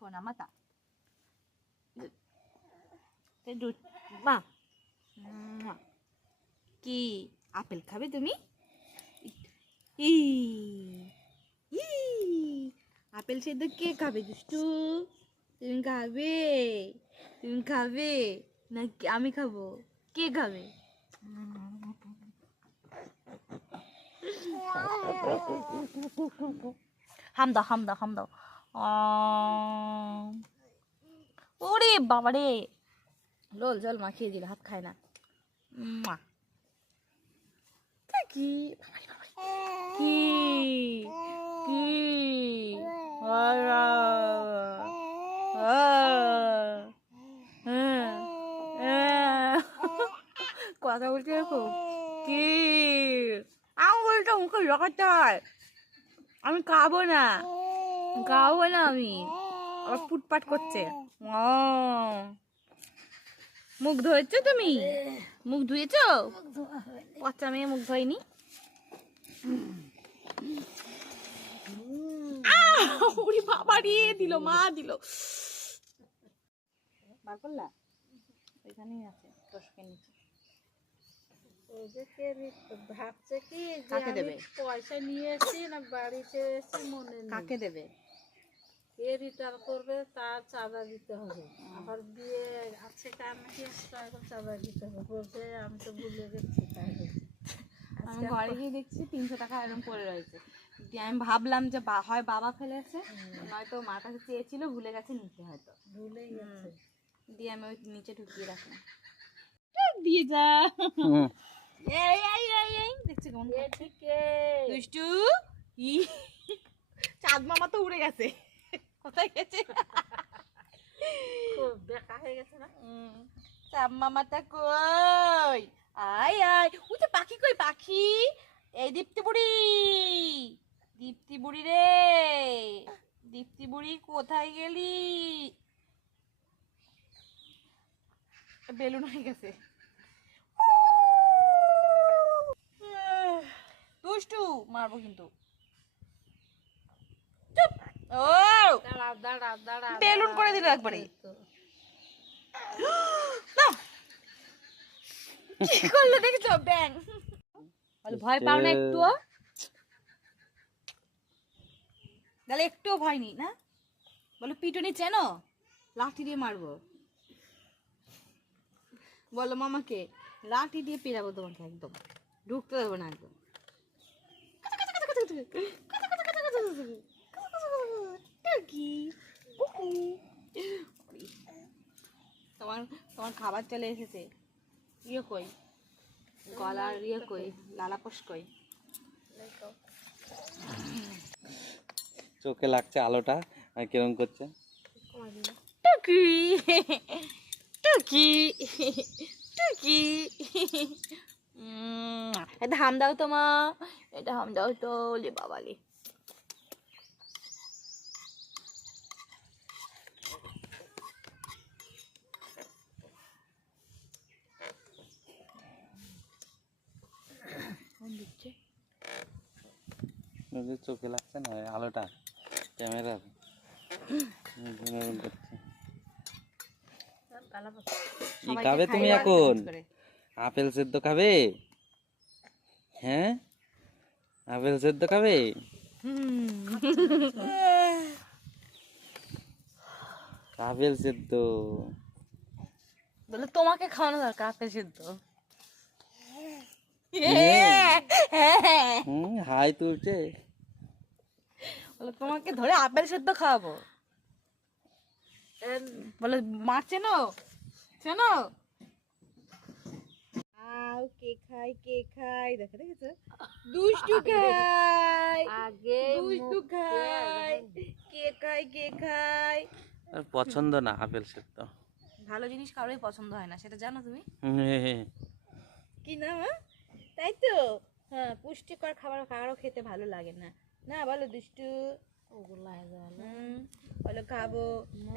সোনা মাতা মা কি আপেল খাবে তুমি? ই আপেল সেদ্ধ কে খাবে দুষ্টু? তুমি খাবে? তুমি খাবে না আমি খাবো? কে খাবে? হাম দাও হাম দাও হাম দাও। ওরে বাবা রে, লোল জল মাখিয়ে দিল, হাত খায় না। কি কি কি কথা বলতে দেখো কি আঙুলটা মুখে লাগাতে হয়। আমি খাবো না আমি। আবার ফুটপাট করছে। মুখ ধুয়েছো তুমি? মুখ ধুয়েছো? বাচ্চা মেয়ে মুখ ধোয়নি। ওরে বাবা রে, দিল মা দিল। বার করলা? এখানেই আছে তোষকের নিচে। ভাবছে কি কাকে দেবে? পয়সা নিয়ে এসেছি না বাড়িতে এসেছি মনে নেই। কাকে দেবে? কে রিটার্ন করবে তার চাঁদা দিতে হবে। আবার বিয়ে আছে কার নাকি এখন চাঁদা দিতে হবে বলছে। আমি তো ভুলে গেছি। তাই আমি ঘরে গিয়ে দেখছি 300 টাকা এরকম পড়ে রয়েছে। আমি ভাবলাম যে হয় বাবা ফেলেছে, নয়তো মার কাছে চেয়েছিল, ভুলে গেছে নিতে, হয়তো ভুলে গেছে। দিয়ে আমি ওই নিচে ঢুকিয়ে রাখলাম। দিয়ে যা দেখছি কেমন দুষ্টু। চাঁদ মামা তো উড়ে গেছে, কোথায় গেছে? দেখা হয়ে গেছে না। চাঁদ মামাটা কই? আয় আয়, ওই যে পাখি কই? পাখি এই দীপ্তি বুড়ি রে, দীপ্তি বুড়ি কোথায় গেলি? বেলুন হয়ে গেছে। দুষ্টু মারবো কিন্তু। ও দাঁড়া দাঁড়া বেলুন করে দিল একবারে। কি করলো দেখেছো? ব্যাং। ভয় পাও না একটুও? তাহলে একটুও ভয় নেই না? বলো পিটুনি চেনো? লাঠি দিয়ে মারবো। বলো মামাকে লাঠি দিয়ে পেরাবো তোমাকে, একদম ঢুকতে দেবো না একদম। তোমার তোমার খাবার চলে এসেছে। ইয়ে কই? গলার ইয়ে কই? লালাপোষ কই? চোখে লাগছে আলোটা, আর কিরম করছে? টুকি টুকি টুকি। এটা হাম দাও তো মা, এটা হাম দাও তো। লে বাবালে, চোখে লাগছে না আলোটা, ক্যামেরার করছে। কি খাবে তুমি এখন? আপেল সেদ্ধ খাবে? হ্যাঁ, আপেল সেদ্ধ খাবে? আপেল সেদ্ধ বলে তোমাকে খাওয়ানো দরকার আপেল সেদ্ধ। হাই তুলছে। বলে তোমাকে ধরে আপেল সেদ্ধ খাওয়াবো। বলে মাছ চেনো? চেনো? কে খায় কে খায়? দেখেছো? দুষ্টু খায়, আগে দুষ্টু খায়। কে খায় কে খায়? আর পছন্দ না আপেল সেদ্ধ। ভালো জিনিস কারোই পছন্দ হয় না, সেটা জানো তুমি? হ্যাঁ। কি না মা? তাই তো। হ্যাঁ, পুষ্টিকর খাবার কারো খেতে ভালো লাগে না, না বলো দুষ্টু? ওগুলা বলো খাবো।